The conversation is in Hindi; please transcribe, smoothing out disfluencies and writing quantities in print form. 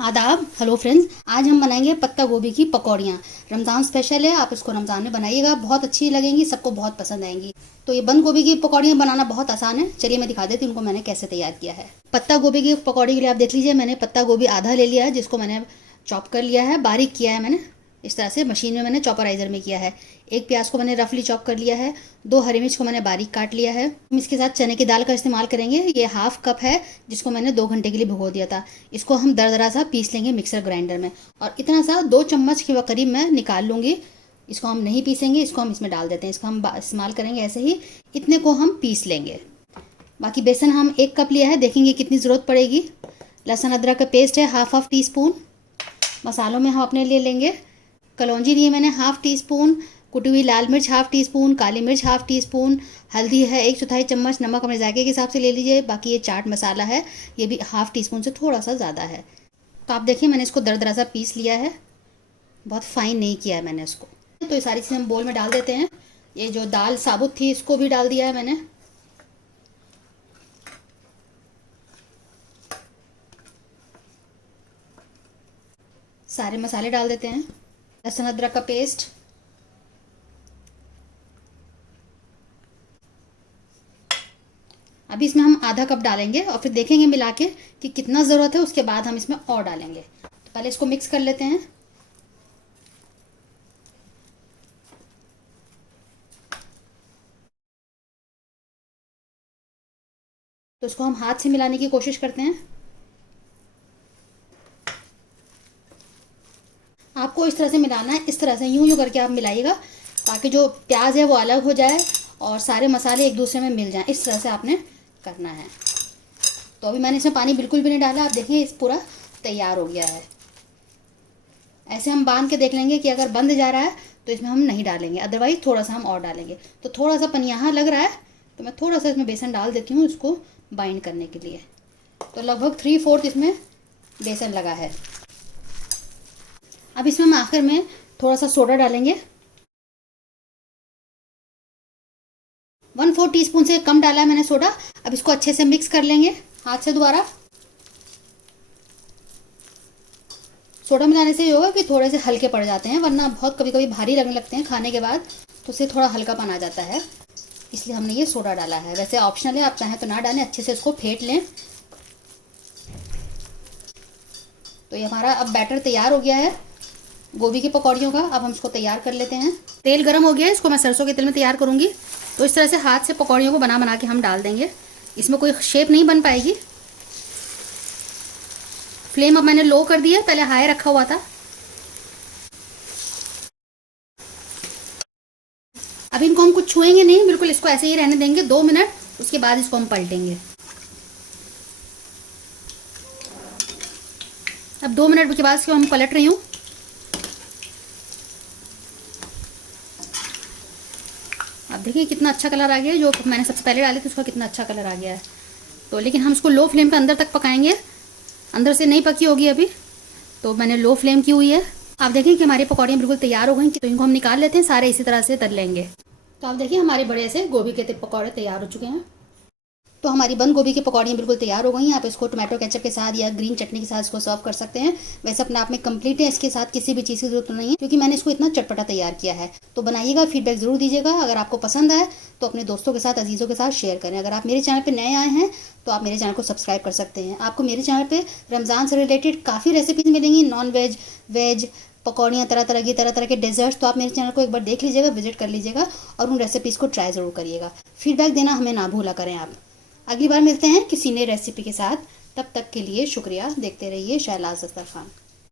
आदाब, हेलो फ्रेंड्स। आज हम बनाएंगे पत्ता गोभी की पकौड़ियाँ। रमज़ान स्पेशल है, आप इसको रमज़ान में बनाइएगा, बहुत अच्छी लगेंगी, सबको बहुत पसंद आएंगी। तो ये बंद गोभी की पकौड़ियाँ बनाना बहुत आसान है। चलिए मैं दिखा देती हूँ उनको मैंने कैसे तैयार किया है। पत्ता गोभी की पकौड़ी के लिए आप देख लीजिए, मैंने पत्ता गोभी आधा ले लिया है, जिसको मैंने चॉप कर लिया है, बारीक किया है मैंने। इस तरह से मशीन में मैंने चॉपराइज़र में किया है। एक प्याज को मैंने रफली चॉप कर लिया है। 2 हरी मिर्च को मैंने बारीक काट लिया है। हम इसके साथ चने की दाल का इस्तेमाल करेंगे। ये हाफ कप है, जिसको मैंने 2 घंटे के लिए भिगो दिया था। इसको हम दरदरा सा पीस लेंगे मिक्सर ग्राइंडर में। और इतना सा 2 चम्मच के करीब मैं निकाल लूँगी। इसको हम नहीं पीसेंगे, इसको हम इसमें डाल देते हैं। इसको हम इस्तेमाल करेंगे ऐसे ही, इतने को हम पीस लेंगे। बाकी बेसन हम 1 कप लिया है, देखेंगे कितनी ज़रूरत पड़ेगी। लहसुन अदरक का पेस्ट है हाफ टी स्पून। मसालों में हम अपने ले लेंगे कलौंजी लिए मैंने हाफ टी स्पून, कुटी हुई लाल मिर्च हाफ टी स्पून, काली मिर्च हाफ टी स्पून, हल्दी है 1/4 चम्मच, नमक अपने जायके के हिसाब से ले लीजिए। बाकी ये चाट मसाला है, ये भी हाफ टी स्पून से थोड़ा सा ज़्यादा है। तो आप देखिए मैंने इसको दरदरा सा पीस लिया है, बहुत फाइन नहीं किया है मैंने इसको। तो ये सारी चीज़ें हम बोल में डाल देते हैं। ये जो दाल साबुत थी इसको भी डाल दिया है मैंने। सारे मसाले डाल देते हैं। लहसुन अदरक का पेस्ट, अभी इसमें हम आधा कप डालेंगे और फिर देखेंगे मिला के कि कितना ज़रूरत है, उसके बाद हम इसमें और डालेंगे। तो पहले इसको मिक्स कर लेते हैं। तो इसको हम हाथ से मिलाने की कोशिश करते हैं। आपको इस तरह से मिलाना है, इस तरह से यूं यूं करके आप मिलाइएगा, ताकि जो प्याज है वो अलग हो जाए और सारे मसाले एक दूसरे में मिल जाएं। इस तरह से आपने करना है। तो अभी मैंने इसमें पानी बिल्कुल भी नहीं डाला, आप देखिए इस पूरा तैयार हो गया है। ऐसे हम बांध के देख लेंगे कि अगर बंद जा रहा है तो इसमें हम नहीं डालेंगे, अदरवाइज थोड़ा सा हम और डालेंगे। तो थोड़ा सा पानी यहाँ लग रहा है तो मैं थोड़ा सा इसमें बेसन डाल देती हूँ इसको बाइंड करने के लिए। तो लगभग 3/4 इसमें बेसन लगा है। अब इसमें हम आखिर में थोड़ा सा सोडा डालेंगे। 1/4 टीस्पून से कम डाला है मैंने सोडा। अब इसको अच्छे से मिक्स कर लेंगे हाथ से दोबारा। सोडा मिलाने से ये होगा कि थोड़े से हल्के पड़ जाते हैं, वरना बहुत कभी कभी भारी लगने लगते हैं खाने के बाद, तो उससे थोड़ा हल्कापन आ जाता है, इसलिए हमने ये सोडा डाला है। वैसे ऑप्शनल है, आप चाहें तो ना डालें। अच्छे से इसको फेंट लें। तो ये हमारा अब बैटर तैयार हो गया है गोभी की पकौड़ियों का। अब हम इसको तैयार कर लेते हैं। तेल गर्म हो गया है, इसको मैं सरसों के तेल में तैयार करूँगी। तो इस तरह से हाथ से पकौड़ियों को बना बना के हम डाल देंगे। इसमें कोई शेप नहीं बन पाएगी। फ्लेम अब मैंने लो कर दिया, पहले हाई रखा हुआ था। अब इनको हम कुछ छुएंगे नहीं, बिल्कुल इसको ऐसे ही रहने देंगे 2 मिनट, उसके बाद इसको हम पलटेंगे। अब 2 मिनट के बाद इसको हम पलट रही हूँ। अब देखिए कितना अच्छा कलर आ गया है। जो मैंने सबसे पहले डाले थे उसका कितना अच्छा कलर आ गया है। तो लेकिन हम इसको लो फ्लेम पे अंदर तक पकाएंगे, अंदर से नहीं पकी होगी अभी, तो मैंने लो फ्लेम की हुई है। आप देखिए कि हमारी पकौड़ियाँ बिल्कुल तैयार हो गई। तो इनको हम निकाल लेते हैं, सारे इसी तरह से तल लेंगे। तो आप देखिए हमारे बड़े से गोभी के पकौड़े तैयार हो चुके हैं। तो हमारी बंद गोभी की पकौड़ियाँ बिल्कुल तैयार हो गई हैं। आप इसको टोमेटो केचप के साथ या ग्रीन चटनी के साथ इसको सर्व कर सकते हैं। वैसे अपने आप में कंप्लीट है, इसके साथ किसी भी चीज़ की जरूरत नहीं है, क्योंकि मैंने इसको इतना चटपटा तैयार किया है। तो बनाइएगा, फीडबैक जरूर दीजिएगा। अगर आपको पसंद आए तो अपने दोस्तों के साथ, अजीज़ों के साथ शेयर करें। अगर आप मेरे चैनल पर नए आए हैं तो आप मेरे चैनल को सब्सक्राइब कर सकते हैं। आपको मेरे चैनल पर रमज़ान से रिलेटेड काफ़ी रेसिपीज़ मिलेंगी, नॉन वेज, वेज पकौड़ियाँ, तरह तरह के डेजर्ट्स। तो आप मेरे चैनल को एक बार देख लीजिएगा, विजिट कर लीजिएगा और उन रेसिपीज़ को ट्राई ज़रूर करिएगा। फीडबैक देना हमें ना भूला करें आप। अगली बार मिलते हैं किसी नई रेसिपी के साथ। तब तक के लिए शुक्रिया। देखते रहिए शहलाज अख्तर खान।